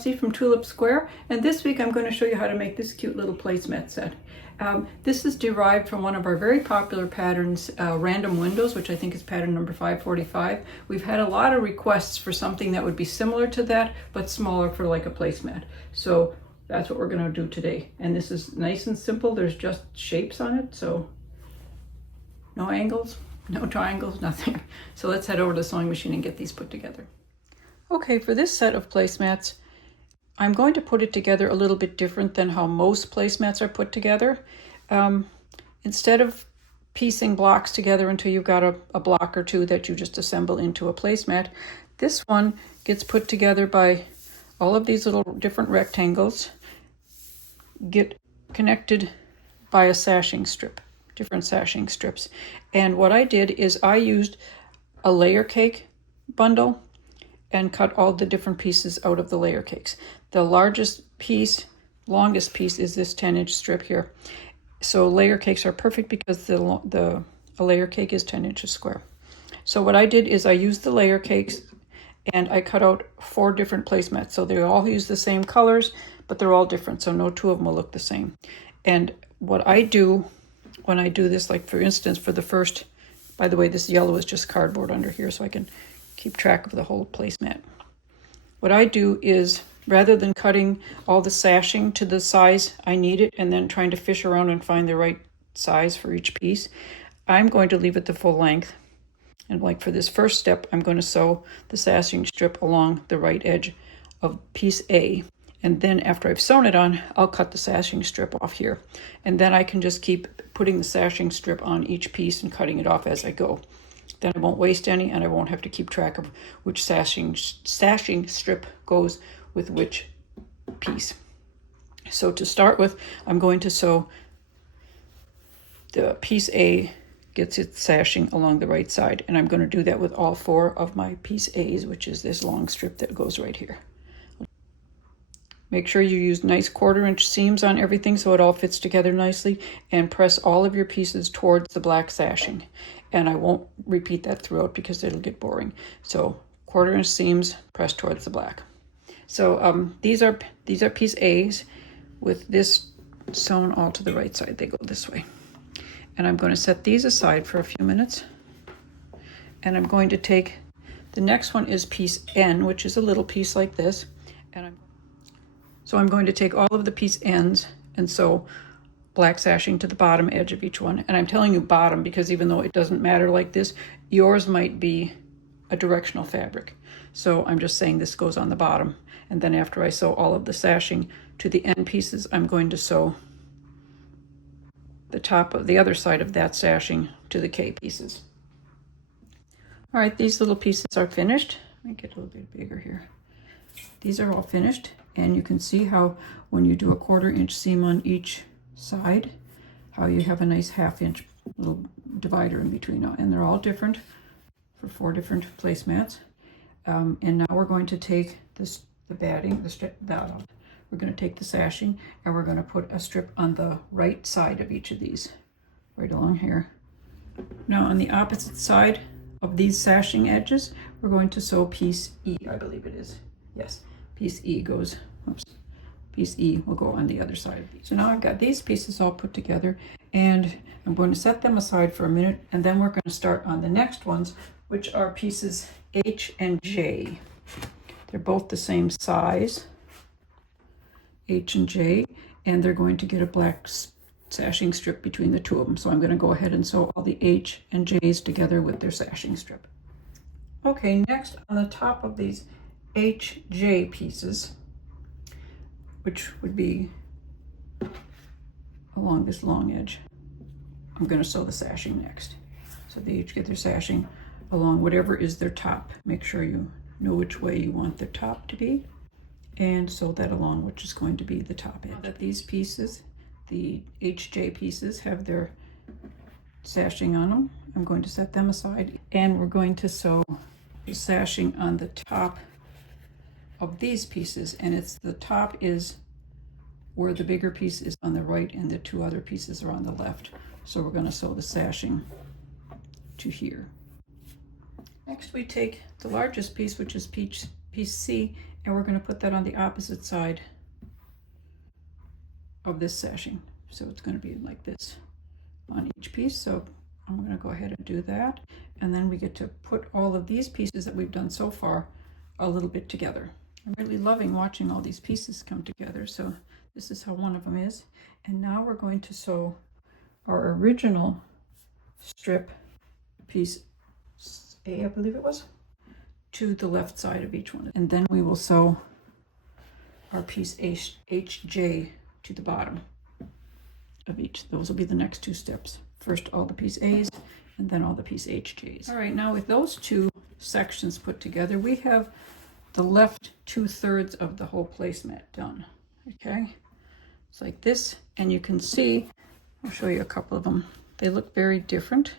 Marcy from Tulip Square, and this week I'm going to show you how to make this cute little placemat set. This is derived from one of our very popular patterns, Random Windows, which I think is pattern number 545. We've had a lot of requests for something that would be similar to that, but smaller for like a placemat. So that's what we're going to do today. And this is nice and simple. There's just shapes on it, so no angles, no triangles, nothing. So let's head over to the sewing machine and get these put together. Okay, for this set of placemats, I'm going to put it together a little bit different than how most placemats are put together. Instead of piecing blocks together until you've got a block or two that you just assemble into a placemat, this one gets put together by all of these little different rectangles get connected by a sashing strip, different sashing strips. And what I did is I used a layer cake bundle and cut all the different pieces out of the layer cakes. The largest piece, longest piece is this 10-inch strip here. So layer cakes are perfect because a layer cake is 10 inches square. So what I did is I used the layer cakes and I cut out 4 different placemats. So they all use the same colors, but they're all different. So no two of them will look the same. And what I do when I do this, like for instance, for the first, by the way, this yellow is just cardboard under here so I can keep track of the whole placemat. What I do is, rather than cutting all the sashing to the size I need it and then trying to fish around and find the right size for each piece, I'm going to leave it the full length. And like for this first step, I'm going to sew the sashing strip along the right edge of piece A. And then after I've sewn it on, I'll cut the sashing strip off here. And then I can just keep putting the sashing strip on each piece and cutting it off as I go. Then I won't waste any, and I won't have to keep track of which sashing strip goes with which piece. So to start with, I'm going to sew the piece A gets its sashing along the right side, and I'm going to do that with all 4 of my piece A's, which is this long strip that goes right here. Make sure you use nice 1/4-inch seams on everything so it all fits together nicely, and press all of your pieces towards the black sashing. And I won't repeat that throughout because it'll get boring. So 1/4-inch seams, press towards the black. So these are piece A's with this sewn all to the right side. They go this way. And I'm going to set these aside for a few minutes. And I'm going to take, the next one is piece N, which is a little piece like this. So I'm going to take all of the piece ends and sew black sashing to the bottom edge of each one. And I'm telling you bottom because even though it doesn't matter like this, yours might be a directional fabric. So I'm just saying this goes on the bottom. And then after I sew all of the sashing to the end pieces, I'm going to sew the top of the other side of that sashing to the K pieces. All right, these little pieces are finished. Let me get a little bit bigger here. These are all finished, and you can see how when you do a 1/4-inch seam on each side, how you have a nice 1/2-inch little divider in between, and they're all different for 4 different placemats. And now we're going to take the batting, the strip that off. We're going to take the sashing and we're going to put a strip on the right side of each of these, right along here. Now on the opposite side of these sashing edges, we're going to sew piece E, I believe it is. Yes, piece E goes, oops, piece E will go on the other side. So now I've got these pieces all put together, and I'm going to set them aside for a minute, and then we're going to start on the next ones, which are pieces H and J. They're both the same size, H and J, and they're going to get a black sashing strip between the 2 of them. So I'm going to go ahead and sew all the H and J's together with their sashing strip. Okay, next on the top of these HJ pieces, which would be along this long edge, I'm going to sew the sashing next. So they each get their sashing along whatever is their top. Make sure you know which way you want their top to be, and sew that along which is going to be the top edge. That these pieces, the HJ pieces, have their sashing on them, I'm going to set them aside, and we're going to sew the sashing on the top of these pieces, and it's the top is where the bigger piece is on the right and the 2 other pieces are on the left. So we're going to sew the sashing to here. Next we take the largest piece, which is piece C, and we're going to put that on the opposite side of this sashing. So it's going to be like this on each piece. So I'm going to go ahead and do that, and then we get to put all of these pieces that we've done so far a little bit together. I'm really loving watching all these pieces come together. So this is how one of them is, and now we're going to sew our original strip, piece A, I believe it was, to the left side of each one, and then we will sew our piece HJ to the bottom of each. Those will be the next two steps. First all the piece A's, and then all the piece HJ's. All right, now with those two sections put together, we have the left 2/3 of the whole placemat done. Okay, it's like this, and you can see, I'll show you a couple of them. They look very different,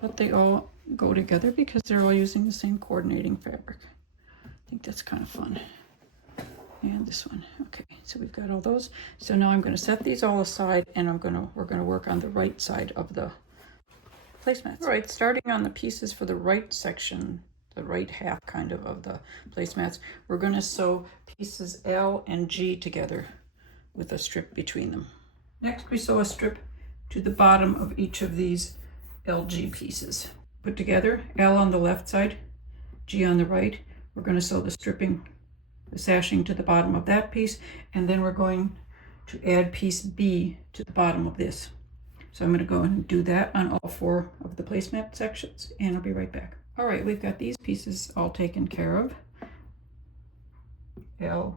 but they all go together because they're all using the same coordinating fabric. I think that's kind of fun. And this one. Okay, so we've got all those. So now I'm going to set these all aside, and we're going to work on the right side of the placemats. All right, starting on the pieces for the right section, the right half kind of the placemats, we're going to sew pieces L and G together with a strip between them. Next, we sew a strip to the bottom of each of these LG pieces. Put together, L on the left side, G on the right. We're going to sew the stripping, the sashing to the bottom of that piece, and then we're going to add piece B to the bottom of this. So I'm going to go and do that on all 4 of the placemat sections, and I'll be right back. All right, we've got these pieces all taken care of, L,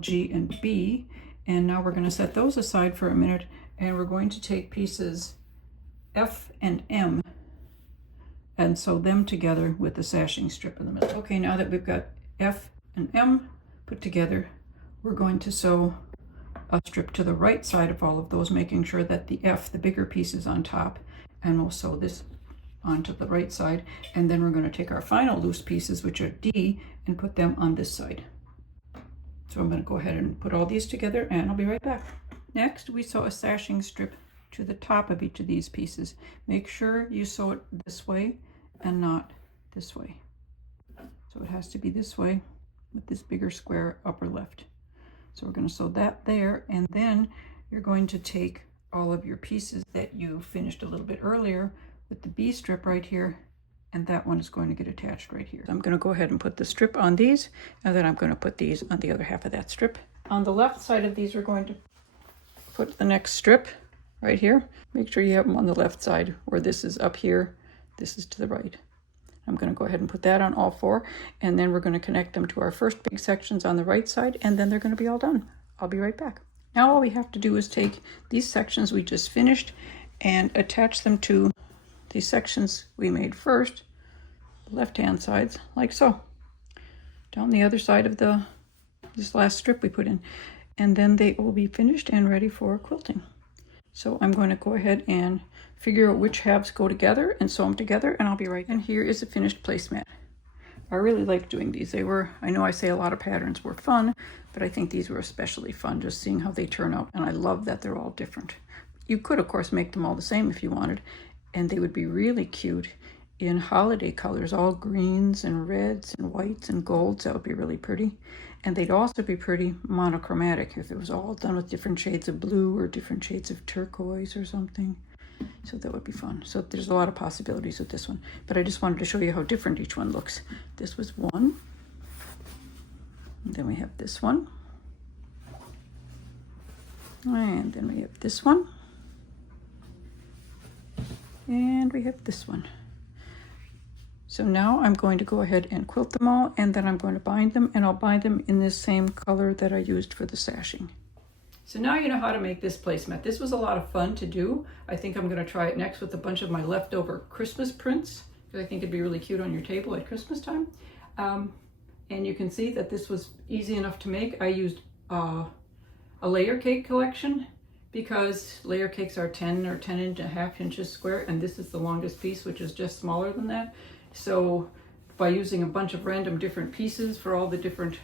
G, and B, and now we're going to set those aside for a minute, and we're going to take pieces F and M and sew them together with the sashing strip in the middle. Okay, now that we've got F and M put together, we're going to sew a strip to the right side of all of those, making sure that the F, the bigger piece, is on top, and we'll sew this onto the right side, and then we're going to take our final loose pieces, which are D, and put them on this side. So I'm going to go ahead and put all these together, and I'll be right back. Next, we sew a sashing strip to the top of each of these pieces. Make sure you sew it this way and not this way. So it has to be this way with this bigger square upper left. So we're going to sew that there, and then you're going to take all of your pieces that you finished a little bit earlier with the B strip right here, and that one is going to get attached right here. So I'm going to go ahead and put the strip on these, and then I'm going to put these on the other half of that strip. On the left side of these, we're going to put the next strip right here. Make sure you have them on the left side, where this is up here, this is to the right. I'm going to go ahead and put that on all 4, and then we're going to connect them to our first big sections on the right side, and then they're going to be all done. I'll be right back. Now all we have to do is take these sections we just finished and attach them to these sections we made first, left-hand sides, like so, down the other side of this last strip we put in, and then they will be finished and ready for quilting. So I'm going to go ahead and figure out which halves go together and sew them together, and I'll be right back. And here is a finished placemat. I really like doing these. I know I say a lot of patterns were fun, but I think these were especially fun, just seeing how they turn out, and I love that they're all different. You could, of course, make them all the same if you wanted, and they would be really cute in holiday colors, all greens and reds and whites and golds. That would be really pretty. And they'd also be pretty monochromatic if it was all done with different shades of blue or different shades of turquoise or something. So that would be fun. So there's a lot of possibilities with this one, but I just wanted to show you how different each one looks. This was one, and then we have this one, and then we have this one, and we have this one. So now I'm going to go ahead and quilt them all, and then I'm going to bind them, and I'll bind them in this same color that I used for the sashing. So now you know how to make this placemat. This was a lot of fun to do. I think I'm going to try it next with a bunch of my leftover Christmas prints, because I think it'd be really cute on your table at Christmas time. And you can see that this was easy enough to make. I used a layer cake collection, because layer cakes are 10 or 10.5 inches square, and this is the longest piece, which is just smaller than that. So by using a bunch of random different pieces for all the different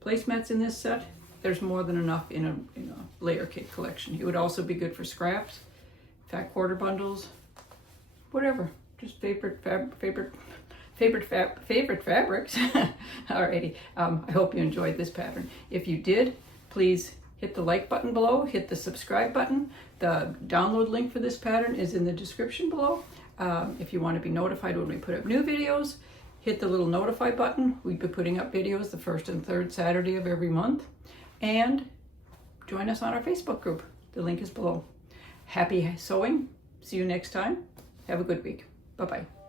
placemats in this set, there's more than enough in a layer cake collection. It would also be good for scraps, fat quarter bundles, whatever. Just favorite favorite fabrics. Alrighty, I hope you enjoyed this pattern. If you did, please hit the like button below, hit the subscribe button. The download link for this pattern is in the description below. If you want to be notified when we put up new videos, hit the little notify button. We've been putting up videos the first and third Saturday of every month. And join us on our Facebook group. The link is below. Happy sewing. See you next time. Have a good week. Bye-bye.